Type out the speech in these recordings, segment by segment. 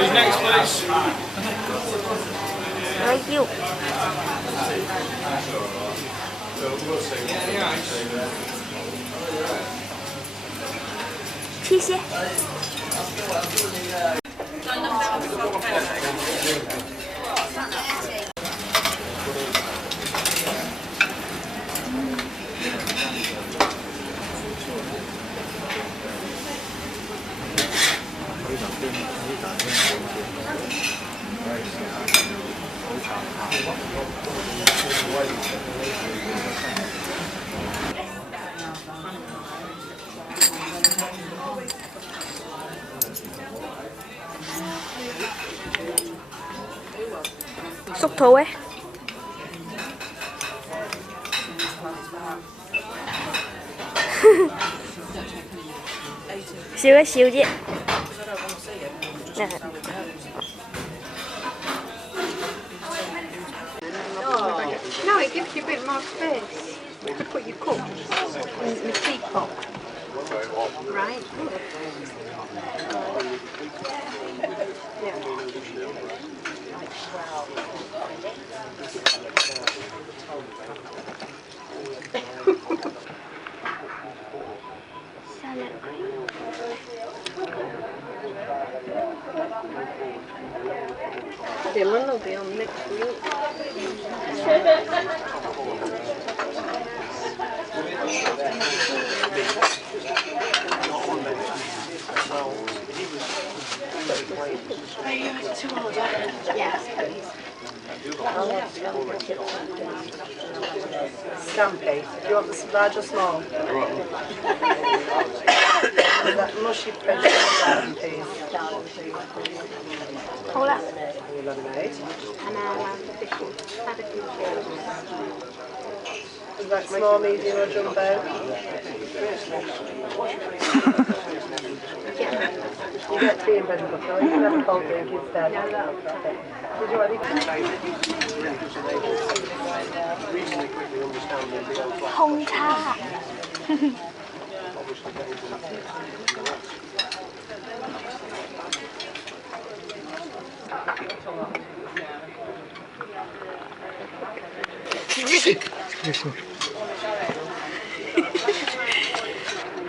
Who's next, please? Thank you. 谢谢。Xúc thú ấy. Xíu xíu chứ. No, it gives you a bit more space. You could put your cup in the teapot. Right? Yeah. Salad cream. Dylan will be on next week. Yes, please. Scampi. Do you want this large or small? That mushy French peas. Cola. Lemonade. And Is that small, medium or jumbo? You get tea and bread and butter. You can have a cold drink instead. Did you want Hồng trà.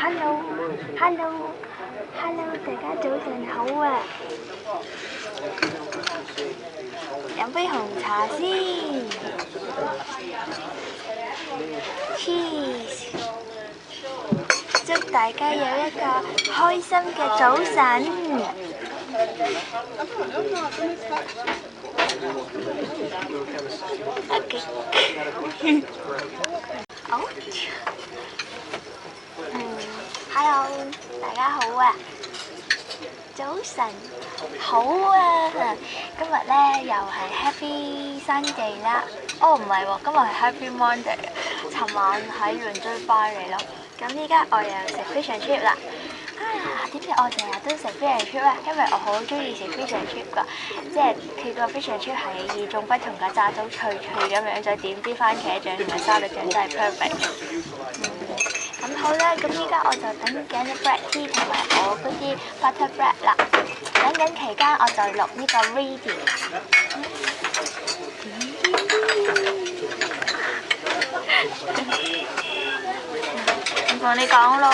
Hello, hello, hello, đại家早晨好啊！飲杯紅茶先 ，Cheers！ 祝大家有一個開心嘅早晨。Hello， 大家好啊！早晨好啊！今日咧又係 Happy Sunday 啦。哦，唔係喎，今日係 Happy Monday。尋晚喺倫敦翻嚟咯。咁依家我又食 fish and chip 啦。點解我成日都食 fish and chip 咧？因為我好中意食 fish and chip 㗎，即係佢個 fish and chip 係與眾不同嘅，炸到脆脆咁樣，再點啲番茄醬同埋沙律醬真係 perfect。咁好啦，咁依家我就等緊啲 bread tea 同埋我嗰啲 butter bread 啦。等緊期間我就錄呢個 reading。唔同你講咯。